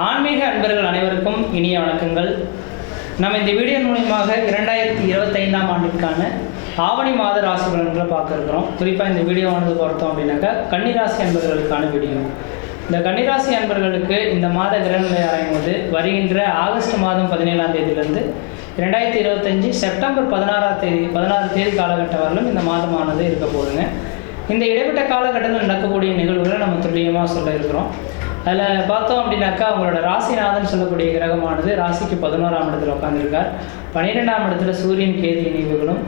ஆன்மீக அன்பர்கள் அனைவருக்கும் இனிய வணக்கங்கள். நம்ம இந்த வீடியோ மூலமாக 2025ஆம் ஆண்டிற்கான ஆவணி மாத ராசி பலன்களை பார்க்க இருக்கிறோம். குறிப்பாக இந்த வீடியோவானது பார்த்தோம் அப்படின்னாக்கா கன்னிராசி அன்பர்களுக்கான வீடியோ. இந்த கன்னிராசி அன்பர்களுக்கு இந்த மாத கிரகநிலை ஆராயும் போது வருகின்ற ஆகஸ்ட் மாதம் 17ஆம் தேதியிலிருந்து 2025 செப்டம்பர் 16 தேதி காலகட்டம் வரலும் இந்த மாதமானது இருக்க போகுதுங்க. இந்த இடைப்பட்ட காலகட்டத்தில் நடக்கக்கூடிய நிகழ்வுகளை நம்ம துல்லியமாக சொல்ல இருக்கிறோம். அதில் பார்த்தோம் அப்படின்னாக்கா அவங்களோட ராசிநாதன் சொல்லக்கூடிய கிரகமானது ராசிக்கு 11ஆம் இடத்துல உட்காந்துருக்கார். 12ஆம் இடத்துல சூரியன் கேது இணைவுகளும்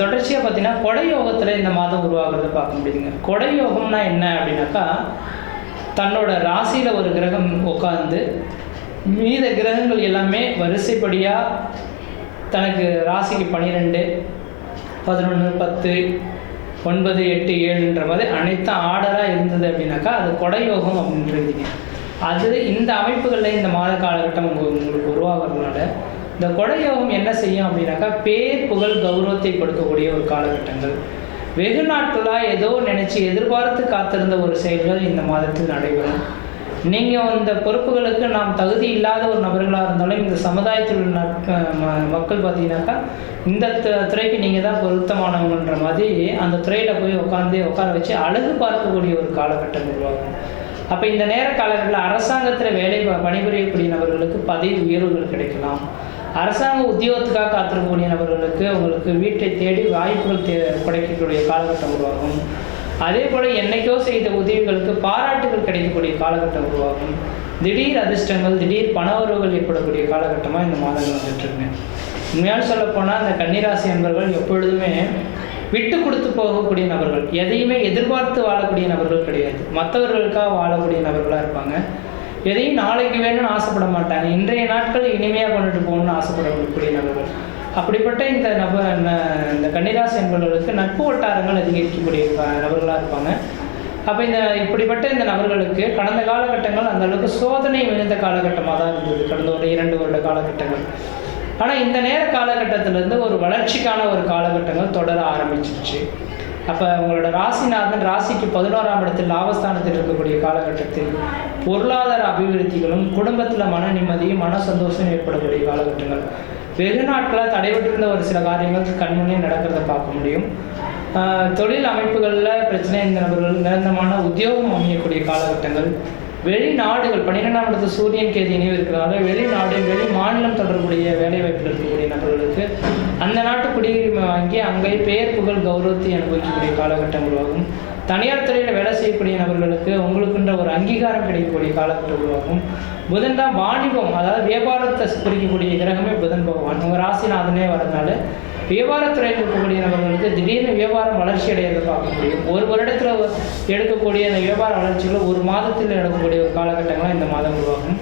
தொடர்ச்சியாக பார்த்தீங்கன்னா கொடை யோகத்தில் இந்த மாதம் உருவாகிறத பார்க்க முடியுதுங்க. கொடை யோகம்னா என்ன அப்படின்னாக்கா தன்னோட ராசியில் ஒரு கிரகம் உட்காந்து மீத கிரகங்கள் எல்லாமே வரிசைப்படியாக தனக்கு ராசிக்கு 12, 11, 10, 9, 8, 7ன்ற மாதிரி அனைத்தும் ஆர்டராக இருந்தது அப்படின்னாக்கா அது கொடையோகம் அப்படின்றீங்க. அது இந்த அமைப்புகளில் இந்த மாத காலகட்டம் உங்களுக்கு உருவாகிறதுனால இந்த கொடையோகம் என்ன செய்யும் அப்படின்னாக்கா பேர் புகழ் கௌரவத்தை கொடுக்கக்கூடிய ஒரு காலகட்டங்கள். வெகு நாட்களாக ஏதோ நினச்சி எதிர்பார்த்து காத்திருந்த ஒரு செயல்கள் இந்த மாதத்தில் நடைபெறும். நீங்கள் இந்த பொறுப்புகளுக்கு நாம் தகுதி இல்லாத ஒரு நபர்களாக இருந்தாலும் இந்த சமுதாயத்தில் உள்ள மக்கள் பார்த்தீங்கன்னாக்கா இந்த துறைக்கு நீங்கள் தான் பொருத்தமானவங்கன்ற மாதிரி அந்த துறையில் போய் உட்கார வச்சு அழகு பார்க்கக்கூடிய ஒரு காலகட்டம் உருவாகும். அப்போ இந்த நேர காலகட்டத்தில் அரசாங்கத்தில் பணிபுரியக்கூடிய நபர்களுக்கு பதவி உயர்வுகள் கிடைக்கலாம். அரசாங்க உத்தியோகத்துக்காக காத்திருக்கக்கூடிய நபர்களுக்கு உங்களுக்கு வீட்டை தேடி வாய்ப்புகள் கிடைக்கக்கூடிய காலகட்டம் உருவாகும். அதே போல் என்னைக்கோ செய்த உதவிகளுக்கு பாராட்டுகள் கிடைக்கக்கூடிய காலகட்டம் உருவாகும். திடீர் அதிர்ஷ்டங்கள், திடீர் பண உறவுகள் ஏற்படக்கூடிய காலகட்டமாக இந்த மாதங்கள் வந்துட்டுருங்க. உண்மையாக சொல்லப்போனால் இந்த கன்னிராசி அன்பர்கள் எப்பொழுதுமே விட்டு கொடுத்து போகக்கூடிய நபர்கள், எதையுமே எதிர்பார்த்து வாழக்கூடிய நபர்கள் கிடையாது. மற்றவர்களுக்காக வாழக்கூடிய நபர்களாக இருப்பாங்க. எதையும் நாளைக்கு வேணும்னு ஆசைப்பட மாட்டாங்க. இன்றைய நாட்கள் இனிமையாக கொண்டுட்டு போகணும்னு ஆசைப்படக்கூடிய நபர்கள். அப்படிப்பட்ட இந்த கன்னிராசி என்பவர்களுக்கு நட்பு வட்டாரங்கள் அதிகரிக்கக்கூடிய நபர்களாக இருப்பாங்க. அப்போ இப்படிப்பட்ட இந்த நபர்களுக்கு கடந்த காலகட்டங்கள் அந்த அளவுக்கு சோதனை மிகுந்த காலகட்டமாக தான் இருந்தது, கடந்த ஒரு 2 வருட காலகட்டங்கள். ஆனால் இந்த நேர காலகட்டத்திலேருந்து ஒரு வளர்ச்சிக்கான ஒரு காலகட்டங்கள் தொடர ஆரம்பிச்சிருச்சு. அப்போ உங்களோட ராசிநாதன் ராசிக்கு 11ஆம் இடத்தில் லாபஸ்தானத்தில் இருக்கக்கூடிய காலகட்டத்தில் பொருளாதார அபிவிருத்திகளும் குடும்பத்தில் மன நிம்மதியும் மன சந்தோஷம் ஏற்படக்கூடிய காலகட்டங்கள். வெகு நாட்களாக தடைபட்டிருந்த ஒரு சில காரியங்கள் கண்முன்னே நடக்கிறத பார்க்க முடியும். தொழில் அமைப்புகளில் பிரச்சனை இந்த நபர்கள் நிரந்தரமான உத்தியோகம் அமையக்கூடிய காலகட்டங்கள். வெளிநாடுகள் 12ஆம் இடத்து சூரியன் கேது இணைவு இருக்கிறதால வெளிநாடு வெளி மாநிலம் தொடர்புடைய வேலை வாய்ப்பில் இருக்கக்கூடிய நபர்களுக்கு அந்த நாட்டு குடியுரிமை வாங்கி அங்கே பெயர் புகழ் கௌரவத்தை அனுபவிக்கக்கூடிய காலகட்டம் உருவாகும். தனியார் துறையில் வேலை செய்யக்கூடிய நபர்களுக்கு உங்களுக்குன்ற ஒரு அங்கீகாரம் கிடைக்கக்கூடிய காலகட்டம் உருவாகும். புதன் தான் வாணிபம், அதாவது வியாபாரத்தை குறிக்கக்கூடிய கிரகமே புதன் பகவான். உங்கள் ராசிநாதனே வரதுனால வியாபாரத்துறையில் இருக்கக்கூடிய நபர்களுக்கு திடீர்னு வியாபாரம் வளர்ச்சி அடையிறதை பார்க்க முடியும். ஒரு வருடத்தில் எடுக்கக்கூடிய அந்த வியாபார வளர்ச்சிகள் ஒரு மாதத்தில் எடுக்கக்கூடிய ஒரு காலகட்டங்களாக இந்த மாதம் உருவாகும்.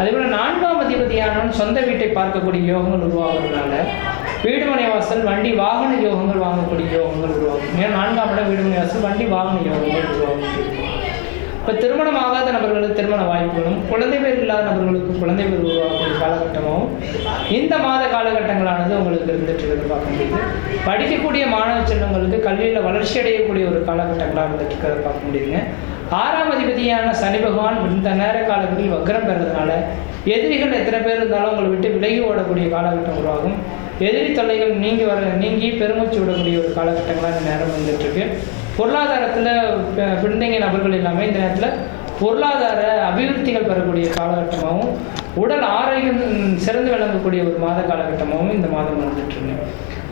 அதேபோல் 4ஆம் அதிபதியானவன் சொந்த வீட்டை பார்க்கக்கூடிய யோகங்கள் உருவாகிறதுனால வீடுமனை வாசல் வண்டி வாகன யோகங்கள் வாங்கக்கூடிய யோகங்கள் உருவாகும். ஏன்னா 4ஆம் இடம் வீடுமனை வாசல் வண்டி வாகன யோகங்கள் உருவாகும். இப்போ திருமணம் ஆகாத நபர்களுக்கு திருமண வாய்ப்புகளும் குழந்தை பேர் இல்லாத நபர்களுக்கு குழந்தை பேர் உருவாகக்கூடிய காலகட்டமாகவும் இந்த மாத காலகட்டங்களானது உங்களுக்கு இருந்துட்டு இருக்கிறது பார்க்க முடியுது. படிக்கக்கூடிய மாணவ செல்வங்களுக்கு கல்வியில் வளர்ச்சி அடையக்கூடிய ஒரு காலகட்டங்களாக இருந்துட்டு இருக்கிறத பார்க்க முடியுங்க. 6ஆம் அதிபதியான சனி பகவான் இந்த நேர காலங்களில் வக்ரம் பெறதுனால எதிரிகள் எத்தனை பேர் இருந்தாலும் உங்களை விட்டு விலகி ஓடக்கூடிய காலகட்டம் உருவாகும். எதிரி தொல்லைகள் நீங்கி பெருமூச்சு விடக்கூடிய ஒரு காலகட்டங்களாக இந்த நேரம் வந்துட்டு இருக்கு. பொருளாதாரத்தில் பின்தங்கிய நபர்கள் எல்லாமே இந்த நேரத்தில் பொருளாதார அபிவிருத்திகள் பெறக்கூடிய காலகட்டமாகவும் உடல் ஆரோக்கியம் சிறந்து விளங்கக்கூடிய ஒரு மாத காலகட்டமாகவும் இந்த மாதம் வந்துட்டுருங்க.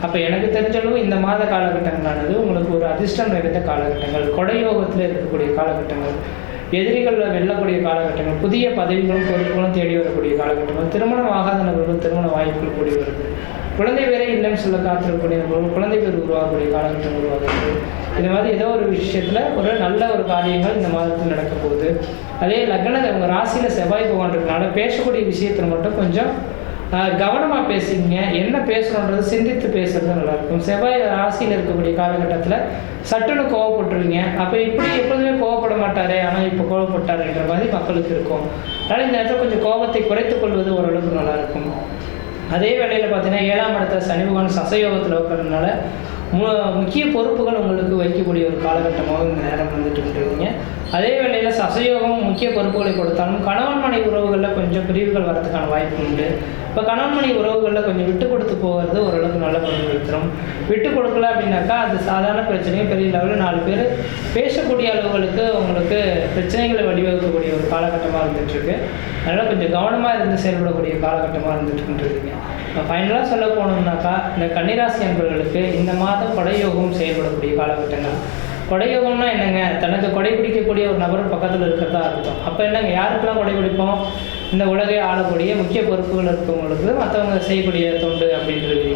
அப்போ எனக்கு தெரிஞ்சளவு இந்த மாத காலகட்டங்களானது உங்களுக்கு ஒரு அதிர்ஷ்டம் நிறைந்த காலகட்டங்கள், கொடையோகத்தில் இருக்கக்கூடிய காலகட்டங்கள், எதிரிகளில் வெல்லக்கூடிய காலகட்டங்கள், புதிய பதவிகளும் பொறுப்புகளும் தேடி வரக்கூடிய காலகட்டங்கள், திருமணம் ஆகாத நபர்கள் திருமண வாய்ப்புகள் கூடி வருது, குழந்தை பேரே இல்லைன்னு சொல்ல காத்திருக்கக்கூடிய நபர்கள் குழந்தை பேர் உருவாகக்கூடிய காலகட்டம் உருவாகுது. இது மாதிரி ஏதோ ஒரு விஷயத்தில் ஒரு நல்ல ஒரு காரியங்கள் இந்த மாதத்தில் நடக்க போகுது. அதே லக்னத்தில் உங்கள் ராசியில் செவ்வாய் பகவான் இருக்கனால பேசக்கூடிய விஷயத்தில் மட்டும் கொஞ்சம் கவனமாக பேசிங்க. என்ன பேசணுன்றது சிந்தித்து பேசுறது நல்லாயிருக்கும். செவ்வாய் ராசியில் இருக்கக்கூடிய காலகட்டத்தில் சட்டுன்னு கோவப்பட்டுருவீங்க. அப்போ இப்படி எப்போதுமே கோவப்பட மாட்டாரே, ஆனால் இப்போ கோவப்பட்டாருன்ற மாதிரி மக்களுக்கு இருக்கும். அதனால் இந்த நேரத்தில் கொஞ்சம் கோபத்தை குறைத்து கொள்வது ஓரளவுக்கு நல்லாயிருக்கும். அதே வேளையில் பார்த்தீங்கன்னா 7ஆம் இடத்துல சனி பகவான் சசயோகத்தில் இருக்கிறதுனால முக்கிய பொறுப்புகள் உங்களுக்கு வைக்கக்கூடிய ஒரு காலகட்டமாக இந்த நேரம் வந்துட்டு இருக்கிறீங்க. அதே வேளையில் சசயோகம் முக்கிய பொறுப்புகளை கொடுத்தாலும் கணவன் மனைவி உறவுகளில் கொஞ்சம் பிரிவுகள் வரதுக்கான வாய்ப்பு உண்டு. இப்போ கணவன் மனைவி உறவுகளில் கொஞ்சம் விட்டு கொடுத்து போகிறது ஓரளவுக்கு நல்ல பலன் கொடுத்துரும். விட்டு கொடுக்கல அப்படின்னாக்கா அது சாதாரண பிரச்சனையும் பெரிய லெவலில் 4 பேர் பேசக்கூடிய அளவுகளுக்கு உங்களுக்கு பிரச்சனைகளை வழிவகுக்கக்கூடிய ஒரு காலகட்டமாக இருந்துகிட்ருக்கு. அதனால் கொஞ்சம் கவனமாக இருந்து செயல்படக்கூடிய காலகட்டமாக இருந்துட்டுருக்கீங்க. இப்போ ஃபைனலாக சொல்ல போனோம்னாக்கா இந்த கன்னிராசி அன்பர்களுக்கு இந்த மாதம் கொடையோகம் செயல்படக்கூடிய காலகட்டங்கள். கொடையோகம்னா என்னங்க, தனக்கு கொடை பிடிக்கக்கூடிய ஒரு நபர் பக்கத்தில் இருக்கிறதா அர்த்தம். அப்போ என்னங்க, யாருக்கெல்லாம் கொடை பிடிப்போம்? இந்த உலகை ஆளக்கூடிய முக்கிய பொறுப்புகள் இருக்கவங்களுக்கு மற்றவங்க செய்யக்கூடிய தொண்டு அப்படின்றது.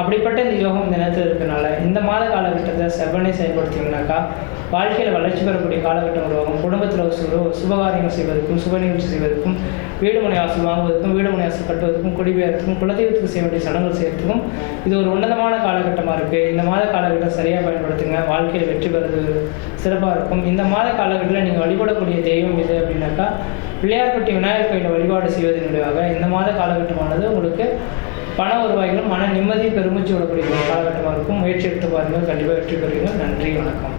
அப்படிப்பட்ட இந்த யோகம் இந்த நேரத்தில் இருக்கிறனால இந்த மாத காலகட்டத்தை செவ்வனே செயல்படுத்திங்கனாக்கா வாழ்க்கையில் வளர்ச்சி பெறக்கூடிய காலகட்டம் உருவாகும். குடும்பத்தில் சுபகாரியங்கள் செய்வதற்கும் சுப நிகழ்ச்சி செய்வதற்கும் வீடு மனை வாசல் வாங்குவதற்கும் வீடு மனை வாசல் கட்டுவதற்கும் குடிபெயர்த்துக்கும் குலதெய்வத்துக்கு செய்ய வேண்டிய சடங்குகள் செய்யறதுக்கும் இது ஒரு உன்னதமான காலகட்டமாக இருக்குது. இந்த மாத காலகட்டம் சரியாக பயன்படுத்துங்க, வாழ்க்கையில் வெற்றி பெறுவது சிறப்பாக இருக்கும். இந்த மாத காலகட்டத்தில் நீங்கள் வழிபடக்கூடிய தெய்வம் இது அப்படின்னாக்கா பிள்ளையார்பட்டி விநாயகர் கோயிலை வழிபாடு செய்வதன் மூலமாக இந்த மாத காலகட்டமானது உங்களுக்கு பண வருவாய்களும் மன நிம்மதி பெருமிச்சு விடக்கூடிய காலகட்டமாக இருக்கும். முயற்சி எடுத்து பாருங்கள், கண்டிப்பாக வெற்றி பெறுவீங்க. நன்றி, வணக்கம்.